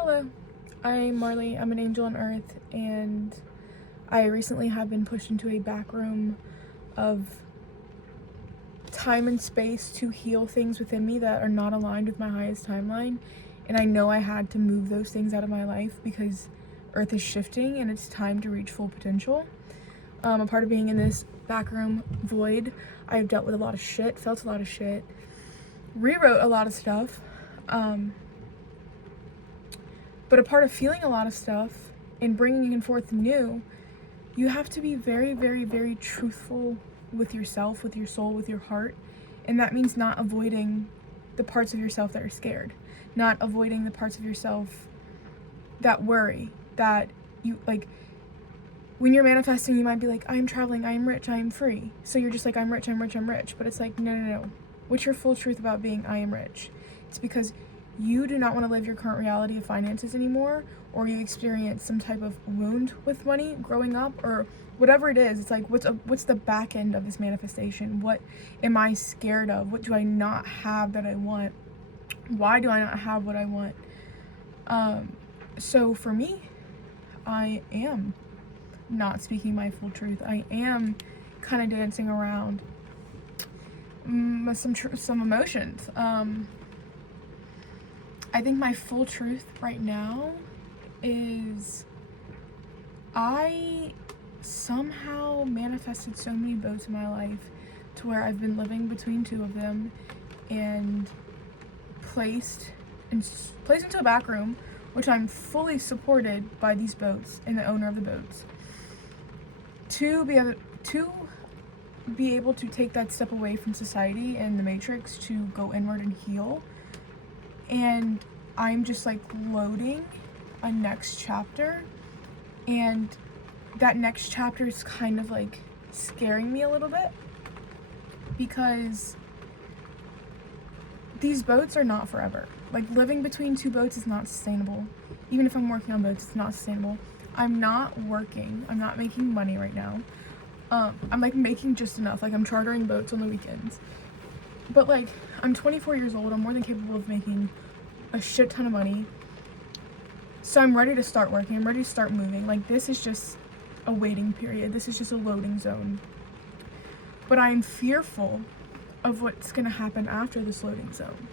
Hello, I'm Marley. I'm an angel on earth, and I recently have been pushed into a back room of time and space to heal things within me that are not aligned with my highest timeline. And I know I had to move those things out of my life because earth is shifting and it's time to reach full potential. A part of being in this back room void, I've dealt with a lot of shit, felt a lot of shit, rewrote a lot of stuff. But a part of feeling a lot of stuff and bringing in forth new, you have to be very, very, very truthful with yourself, with your soul, with your heart. And that means not avoiding the parts of yourself that are scared, not avoiding the parts of yourself that worry, that you like. When you're manifesting, you might be like, I'm traveling, I am rich, I am free. So you're just like, I'm rich, I'm rich, I'm rich. But it's like, no. What's your full truth about being I am rich? It's because you do not want to live your current reality of finances anymore, or you experience some type of wound with money growing up, or whatever it is. It's like, what's the back end of this manifestation? What am I scared of? What do I not have that I want? Why do I not have what I want? So for me, I am not speaking my full truth. I am kind of dancing around some emotions. I think my full truth right now is I somehow manifested so many boats in my life to where I've been living between two of them and placed into a back room, which I'm fully supported by these boats and the owner of the boats, to be able to take that step away from society and the matrix to go inward and heal. And I'm just like loading a next chapter, and that next chapter is kind of like scaring me a little bit because these boats are not forever. Like, living between two boats is not sustainable. Even if I'm working on boats, it's not sustainable. I'm not working, I'm not making money right now. I'm like making just enough. Like, I'm chartering boats on the weekends. But like, I'm 24 years old, I'm more than capable of making a shit ton of money. So I'm ready to start working, I'm ready to start moving. Like, this is just a waiting period. This is just a loading zone. But I'm fearful of what's gonna happen after this loading zone.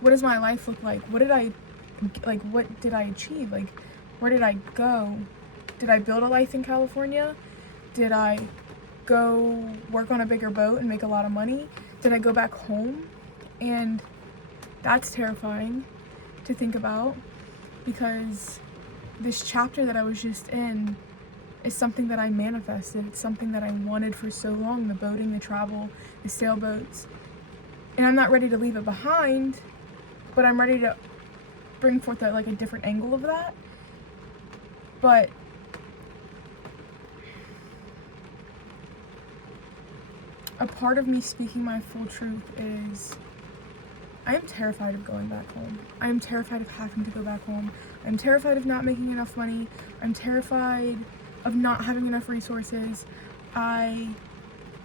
What does my life look like? What did I achieve? Like, where did I go? Did I build a life in California? Did I go work on a bigger boat and make a lot of money? Did I go back home? And that's terrifying to think about, because this chapter that I was just in is something that I manifested. It's something that I wanted for so long, the boating, the travel, the sailboats. And I'm not ready to leave it behind, but I'm ready to bring forth a different angle of that. But a part of me speaking my full truth is I am terrified of going back home. I am terrified of having to go back home. I'm terrified of not making enough money. I'm terrified of not having enough resources. I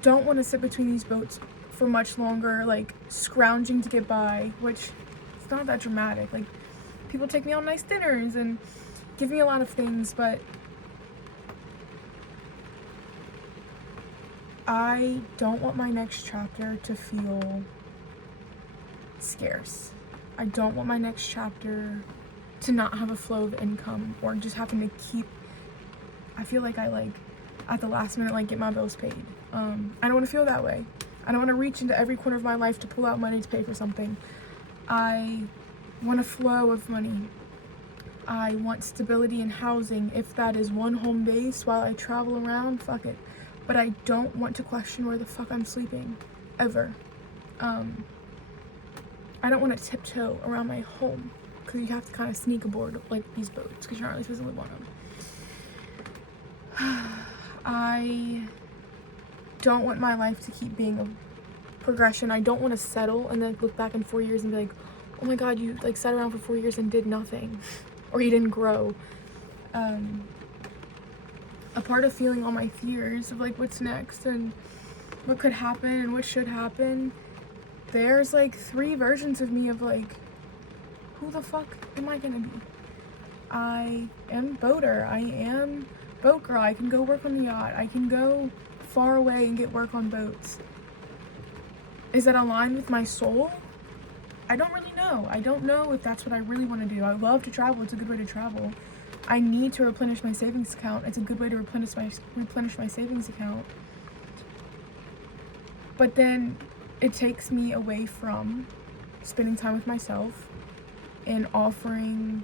don't want to sit between these boats for much longer, like scrounging to get by, which it's not that dramatic. Like, people take me on nice dinners and give me a lot of things, but I don't want my next chapter to feel scarce. I don't want my next chapter to not have a flow of income, or just having to keep, I feel like I at the last minute get my bills paid. I don't want to feel that way. I don't want to reach into every corner of my life to pull out money to pay for something. I want a flow of money. I want stability in housing. If that is one home base while I travel around, fuck it. But I don't want to question where the fuck I'm sleeping, ever. I don't want to tiptoe around my home, because you have to kind of sneak aboard like these boats, because you're not really supposed to live on them. I don't want my life to keep being a progression. I don't want to settle and then look back in 4 years and be like, oh my god, you sat around for 4 years and did nothing, or you didn't grow. A part of feeling all my fears of what's next and what could happen and what should happen, there's 3 versions of me of who the fuck am I gonna be? I am boater. I am boat girl. I can go work on the yacht. I can go far away and get work on boats. Is that aligned with my soul? I don't really know. I don't know if that's what I really want to do. I love to travel. It's a good way to travel. I need to replenish my savings account. It's a good way to replenish my savings account. But then it takes me away from spending time with myself and offering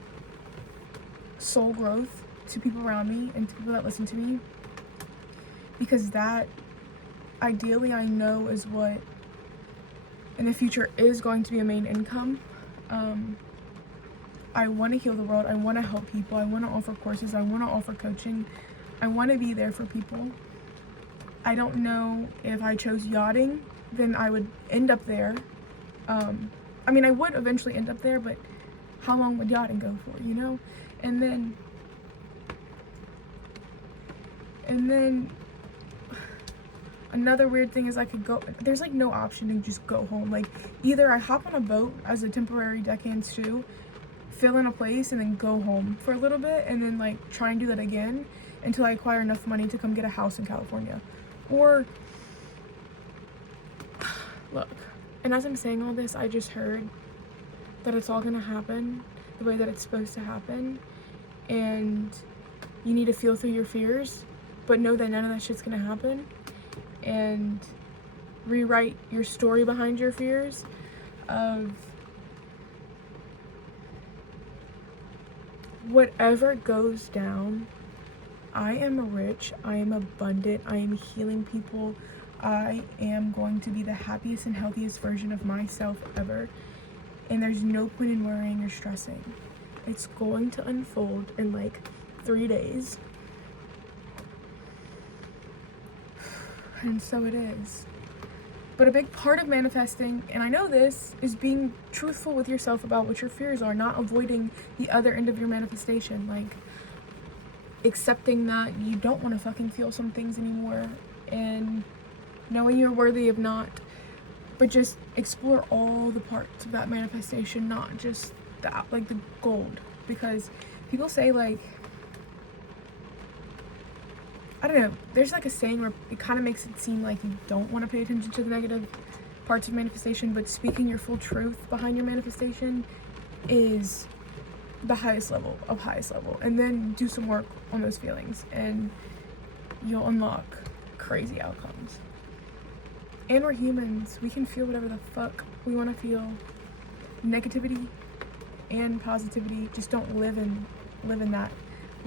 soul growth to people around me and to people that listen to me, because that ideally I know is what in the future is going to be a main income. I want to heal the world. I want to help people. I want to offer courses. I want to offer coaching. I want to be there for people. I don't know if I chose yachting, then I would end up there. I mean, I would eventually end up there, but how long would yachting go for, you know? And then another weird thing is I could go, there's like no option to just go home. Like, either I hop on a boat as a temporary deckhands too, fill in a place, and then go home for a little bit, and then like try and do that again until I acquire enough money to come get a house in California. Or, look, and as I'm saying all this, I just heard that it's all gonna happen the way that it's supposed to happen, and you need to feel through your fears, but know that none of that shit's gonna happen, and rewrite your story behind your fears of whatever goes down. I am rich, I am abundant, I am healing people, I am going to be the happiest and healthiest version of myself ever, and there's no point in worrying or stressing. It's going to unfold in like 3 days, and so it is. But a big part of manifesting, and I know this, is being truthful with yourself about what your fears are, not avoiding the other end of your manifestation. Like, accepting that you don't want to fucking feel some things anymore, and knowing you're worthy of not, but just explore all the parts of that manifestation, not just the gold. Because people say, like, I don't know, there's like a saying where it kind of makes it seem like you don't want to pay attention to the negative parts of manifestation, but speaking your full truth behind your manifestation is the highest level of highest level. And then do some work on those feelings, and you'll unlock crazy outcomes. And we're humans. We can feel whatever the fuck we want to feel. Negativity and positivity. Just don't live in that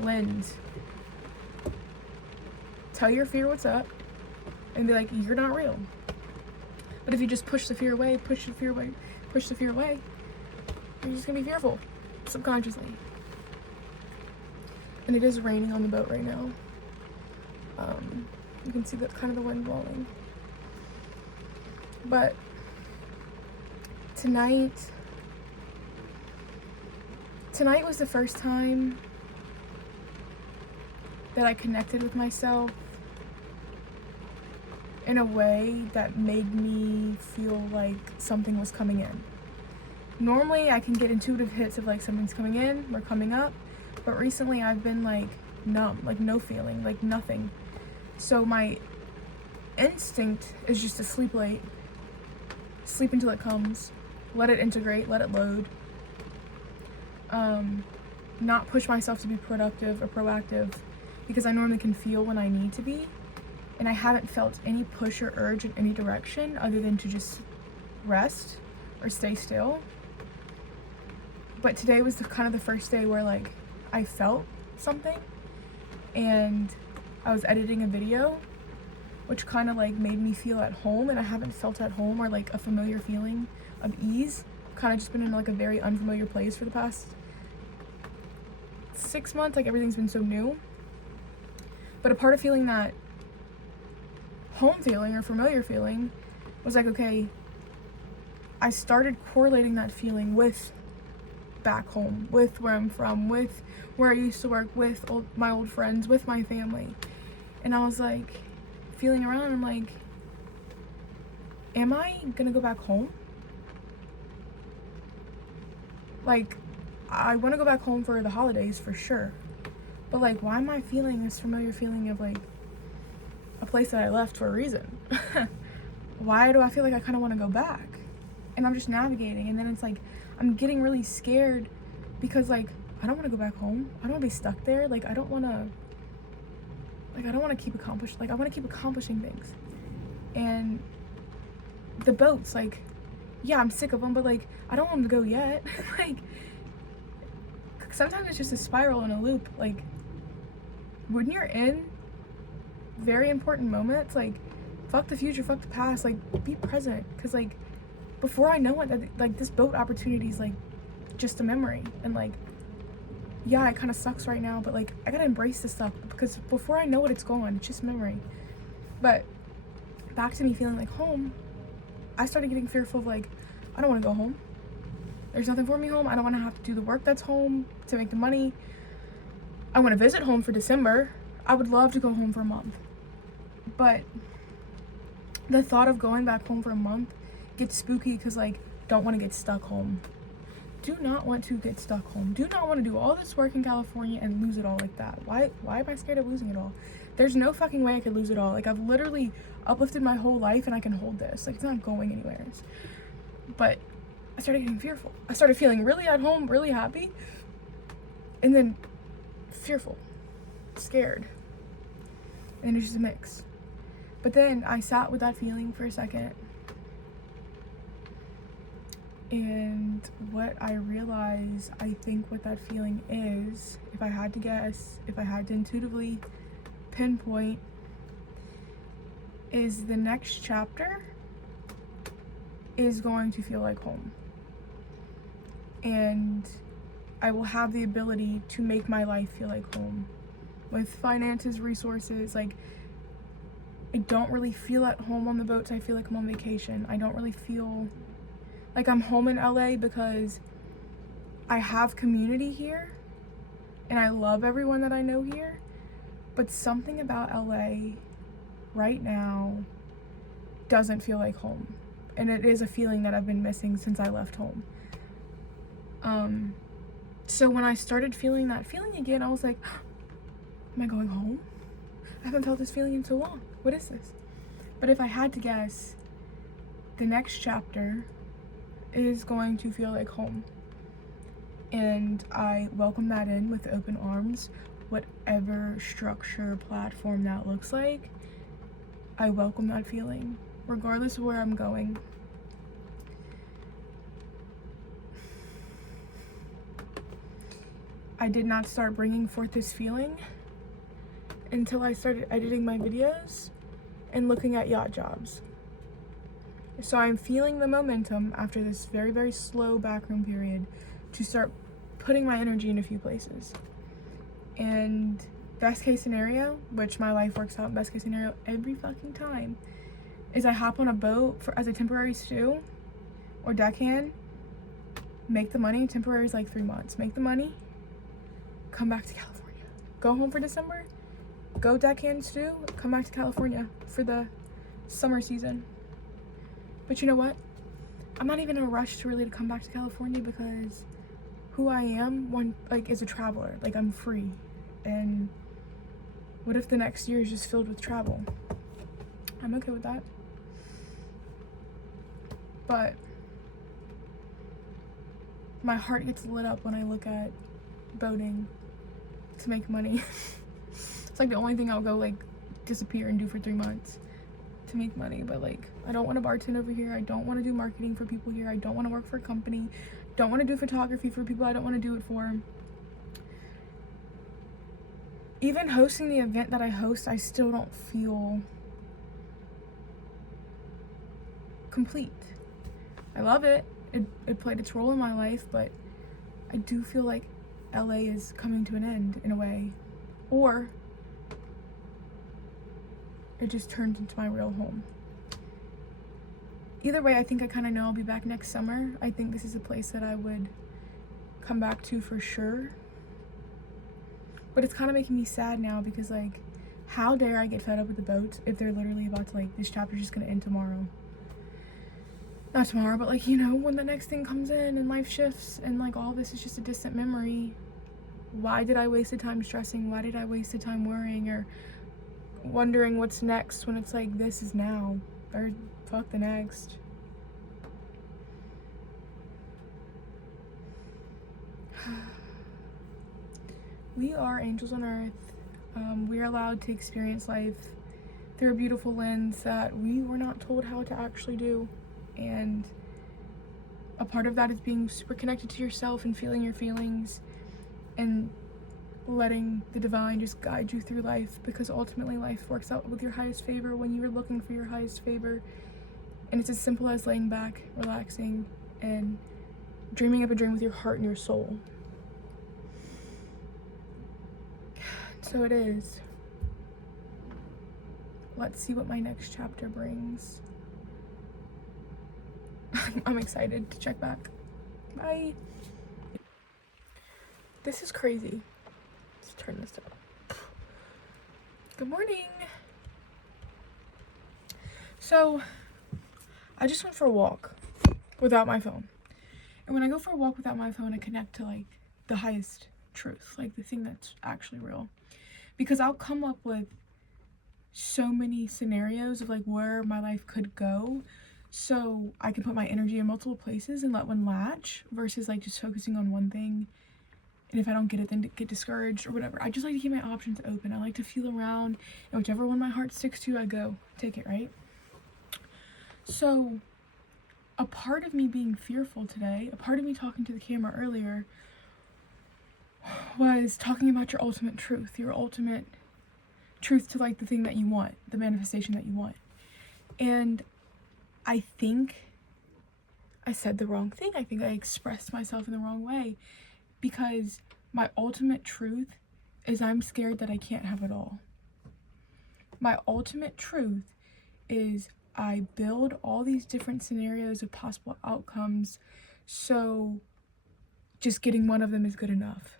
lens. Tell your fear what's up and be like, you're not real. But if you just push the fear away, you're just gonna be fearful subconsciously. And it is raining on the boat right now. You can see that kind of the wind blowing. But tonight was the first time that I connected with myself in a way that made me feel like something was coming in. Normally I can get intuitive hits of like something's coming in or coming up, but recently I've been like numb, like no feeling, like nothing. So my instinct is just to sleep late, sleep until it comes, let it integrate, let it load, not push myself to be productive or proactive, because I normally can feel when I need to be, and I haven't felt any push or urge in any direction other than to just rest or stay still. But today was kind of the first day where like I felt something, and I was editing a video, which kind of like made me feel at home, and I haven't felt at home or like a familiar feeling of ease. Kind of just been in like a very unfamiliar place for the past 6 months. Like, everything's been so new. But a part of feeling that home feeling or familiar feeling was like, okay, I started correlating that feeling with back home, with where I'm from, with where I used to work, with my old friends, with my family. And I was like, feeling around, I'm like, am I gonna go back home? Like, I want to go back home for the holidays for sure. But like, why am I feeling this familiar feeling of like a place that I left for a reason? Why do I feel like I kind of want to go back? And I'm just navigating, and then it's like I'm getting really scared because like I don't want to go back home. I don't want to be stuck there. Like I don't want to keep I want to keep accomplishing things. And the boats, like, yeah, I'm sick of them, but like I don't want them to go yet. Like sometimes it's just a spiral and a loop. Like when you're in very important moments, like fuck the future, fuck the past, like be present, because like before I know it, like this boat opportunity is like just a memory. And like, yeah, it kind of sucks right now, but like I gotta embrace this stuff, because before I know it, it's gone. It's just memory. But back to me feeling like home, I started getting fearful of like, I don't want to go home. There's nothing for me home. I don't want to have to do the work that's home to make the money. I want to visit home for December. I would love to go home for a month. But the thought of going back home for a month gets spooky, because like, don't want to get stuck home. Do not want to get stuck home. Do not want to do all this work in California and lose it all like that. Why am I scared of losing it all? There's no fucking way I could lose it all. Like I've literally uplifted my whole life and I can hold this. Like it's not going anywhere. But I started getting fearful. I started feeling really at home, really happy, and then fearful, scared. And it's just a mix. But then I sat with that feeling for a second, and what I realized, I think what that feeling is, if I had to guess, if I had to intuitively pinpoint, is the next chapter is going to feel like home. And I will have the ability to make my life feel like home. With finances, resources, like I don't really feel at home on the boats. I feel like I'm on vacation. I don't really feel like I'm home in LA because I have community here and I love everyone that I know here. But something about LA right now doesn't feel like home. And it is a feeling that I've been missing since I left home. So when I started feeling that feeling again, I was like, am I going home? I haven't felt this feeling in so long. What is this? But if I had to guess, the next chapter is going to feel like home. And I welcome that in with open arms, whatever structure, platform that looks like. I welcome that feeling, regardless of where I'm going. I did not start bringing forth this feeling until I started editing my videos and looking at yacht jobs. So I'm feeling the momentum after this very, very slow backroom period to start putting my energy in a few places. And best case scenario, which my life works out best case scenario every fucking time, is I hop on a boat as a temporary stew or deckhand, make the money. Temporary is like 3 months. Make the money, come back to California. Go home for December, go deckhand stew, come back to California for the summer season. But you know what? I'm not even in a rush to really come back to California, because who I am, is a traveler. Like, I'm free. And what if the next year is just filled with travel? I'm okay with that. But my heart gets lit up when I look at boating to make money. It's like the only thing I'll go like disappear and do for 3 months to make money. But like, I don't want to bartend over here. I don't want to do marketing for people here. I don't want to work for a company. Don't want to do photography for people I don't want to do it for. Even hosting the event that I host, I still don't feel complete. I love it. It played its role in my life, but I do feel like LA is coming to an end in a way. Or it just turned into my real home. Either way, I think I kind of know I'll be back next summer. I think this is a place that I would come back to for sure. But it's kind of making me sad now, because like, how dare I get fed up with the boats if they're literally about to, like, this chapter's just gonna end tomorrow. not tomorrow, but like, you know, when the next thing comes in and life shifts and like all this is just a distant memory, why did I waste the time stressing? Why did I waste the time worrying or wondering what's next when it's like, this is now, or fuck the next. We are angels on earth. We are allowed to experience life through a beautiful lens that we were not told how to actually do. And a part of that is being super connected to yourself and feeling your feelings and letting the divine just guide you through life, because ultimately life works out with your highest favor when you're looking for your highest favor. And it's as simple as laying back, relaxing, and dreaming up a dream with your heart and your soul. So it is. Let's see what my next chapter brings. I'm excited to check back. Bye. This is crazy. Let's turn this up. Good morning. So, I just went for a walk without my phone. And when I go for a walk without my phone, I connect to like the highest truth, like the thing that's actually real. Because I'll come up with so many scenarios of like where my life could go, so I can put my energy in multiple places and let one latch versus like just focusing on one thing. And if I don't get it, then get discouraged or whatever. I just like to keep my options open. I like to feel around, and whichever one my heart sticks to, I go take it, right? So a part of me being fearful today, a part of me talking to the camera earlier, was talking about your ultimate truth to like the thing that you want, the manifestation that you want. And I think I said the wrong thing. I think I expressed myself in the wrong way, because my ultimate truth is I'm scared that I can't have it all. My ultimate truth is I build all these different scenarios of possible outcomes, so just getting one of them is good enough.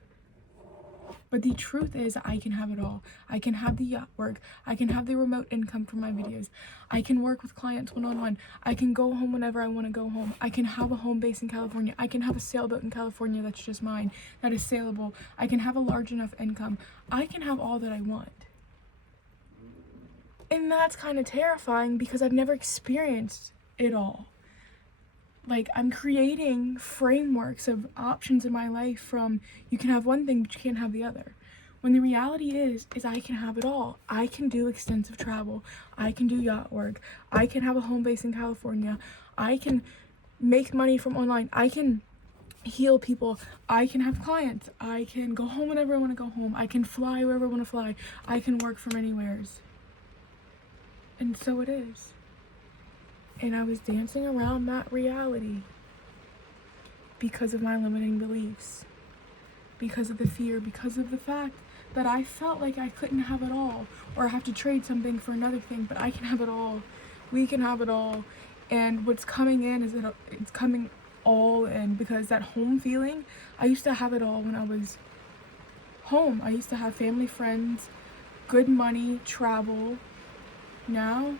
But the truth is I can have it all. I can have the yacht work. I can have the remote income from my videos. I can work with clients one-on-one. I can go home whenever I want to go home. I can have a home base in California. I can have a sailboat in California that's just mine, that is saleable. I can have a large enough income. I can have all that I want. And that's kind of terrifying because I've never experienced it all. Like, I'm creating frameworks of options in my life from you can have one thing but you can't have the other. When the reality is I can have it all. I can do extensive travel. I can do yacht work. I can have a home base in California. I can make money from online. I can heal people. I can have clients. I can go home whenever I want to go home. I can fly wherever I want to fly. I can work from anywheres. And so it is. And I was dancing around that reality because of my limiting beliefs, because of the fear, because of the fact that I felt like I couldn't have it all, or I have to trade something for another thing, but I can have it all. We can have it all. And what's coming in is that it's coming all in, because that home feeling, I used to have it all when I was home. I used to have family, friends, good money, travel. Now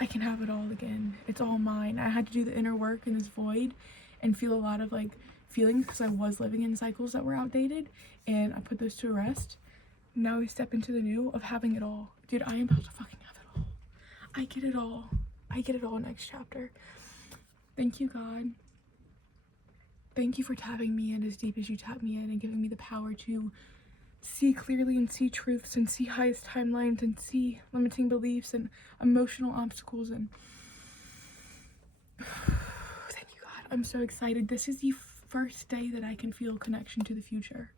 I can have it all again. It's all mine. I had to do the inner work in this void and feel a lot of like feelings because I was living in cycles that were outdated, and I put those to rest. Now we step into the new of having it all. Dude, I am about to fucking have it all. I get it all. I get it all next chapter. Thank you, God. Thank you for tapping me in as deep as you tap me in and giving me the power to see clearly and see truths and see highest timelines and see limiting beliefs and emotional obstacles. And thank you, God. I'm so excited. This is the first day that I can feel connection to the future.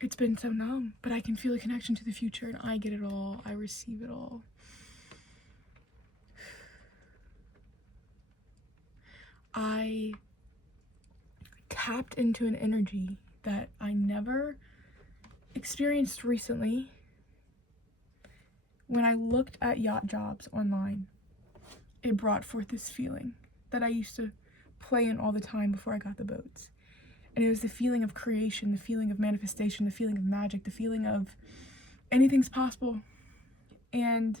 It's been so numb, but I can feel a connection to the future, and I get it all. I receive it all. I tapped into an energy that I never experienced recently when I looked at yacht jobs online. It brought forth this feeling that I used to play in all the time before I got the boats. And it was the feeling of creation, the feeling of manifestation, the feeling of magic, the feeling of anything's possible. And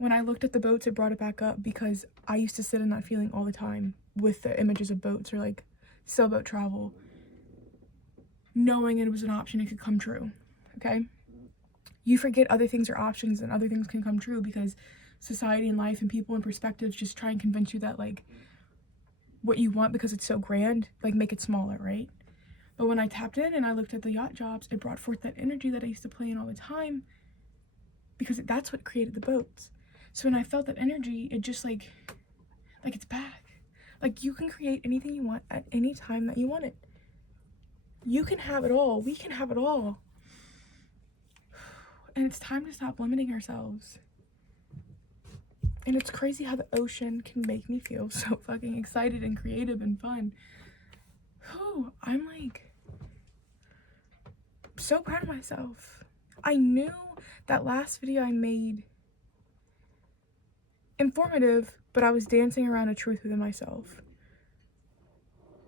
when I looked at the boats, it brought it back up because I used to sit in that feeling all the time with the images of boats or like sailboat travel, knowing it was an option, it could come true. Okay? You forget other things are options and other things can come true because society and life and people and perspectives just try and convince you that like what you want because it's so grand, like make it smaller, right? But when I tapped in and I looked at the yacht jobs, it brought forth that energy that I used to play in all the time because that's what created the boats. So when I felt that energy, it just like it's back. Like you can create anything you want at any time that you want it. You can have it all. We can have it all. And it's time to stop limiting ourselves. And it's crazy how the ocean can make me feel so fucking excited and creative and fun. Whew, I'm like so proud of myself. I knew that last video I made informative, but I was dancing around a truth within myself.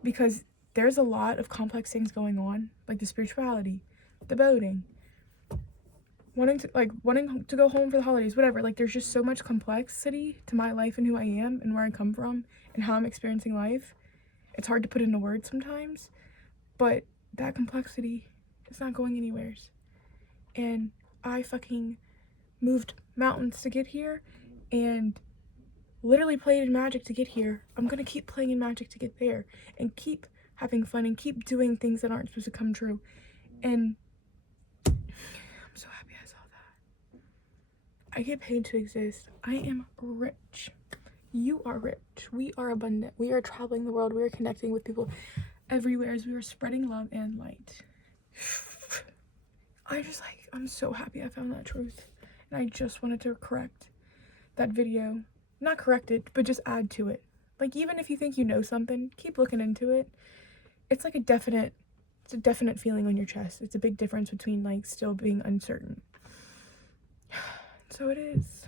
Because there's a lot of complex things going on, like the spirituality, the boating, wanting to go home for the holidays, whatever. Like there's just so much complexity to my life and who I am and where I come from and how I'm experiencing life. It's hard to put into words sometimes, but that complexity is not going anywhere. And I fucking moved mountains to get here and literally played in Magic to get here. I'm gonna keep playing in Magic to get there and keep having fun and keep doing things that aren't supposed to come true. And I'm so happy I saw that. I get paid to exist. I am rich. You are rich. We are abundant. We are traveling the world. We are connecting with people everywhere as we are spreading love and light. I'm so happy I found that truth. And I just wanted to correct that video. Not correct it, but just add to it. Like, even if you think you know something, keep looking into it. It's like a definite feeling on your chest. It's a big difference between, like, still being uncertain. So it is.